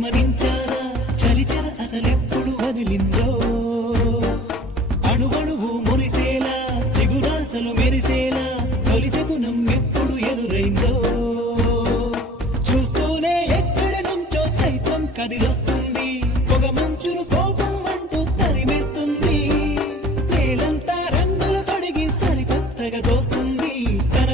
గమనించారా చలిచర అసలెప్పుడు వదిలిందో అణువణువు మురిసేలా చిగురాసలు మెరిసేలా తొలిసె గుణం ఎప్పుడు ఎదురైందో చూస్తూనే ఎక్కడి నుంచో చైత్రం కదిలొస్తుంది పొగ మంచురు కోపం అంటూ తరిమేస్తుంది నేలంతా రంగులు తొడిగి సరికొత్తగా దోస్తుంది తన